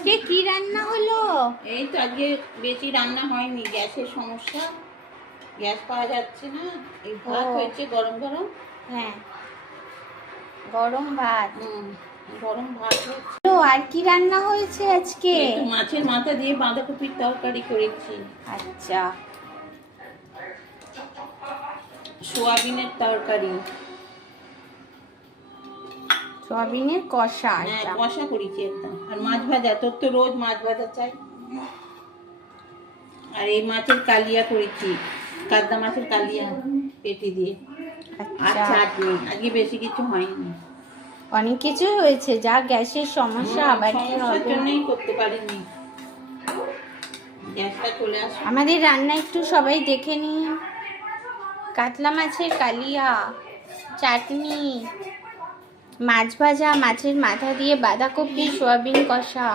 আজকে কি রান্না হলো? এই তো আজকে বেশি রান্না হয়নি, গ্যাসের সমস্যা, গ্যাস পাওয়া যাচ্ছে না। এই ভাত হয়েছে গরম গরম। হ্যাঁ, গরম ভাত। গরম ভাত হয়েছে। তো আর কি রান্না হয়েছে আজকে? এই তো মাছের মাথা দিয়ে বাঁধাকপির তরকারি করেছি। আচ্ছা, সোয়াবিনের তরকারি। সয়াবিনের কষা। হ্যাঁ, আচ্ছা, কষা করেছি একদম। আর মাছ ভাজা, তোর তো রোজ মাছ ভাজা চাই। আর এই মাছের কালিয়া করেছি, কাতলা মাছের কালিয়া পেটি দিয়ে। আর আচ্ছা, চাটনি। আজকে বেশি কিছু হয়নি। অনেক কিছু হয়েছে। যা গ্যাসের সমস্যা, আবার কি সমস্যার হবে? জন্যই করতে পারিনি, গ্যাসটা চলে আসে। আমাদের রান্না একটু সবাই দেখে নিন। কাতলা মাছের কালিয়া, চাটনি, মাছ ভাজা, মাছের মাথা দিয়ে বাঁধাকপি, সয়াবিন কষা।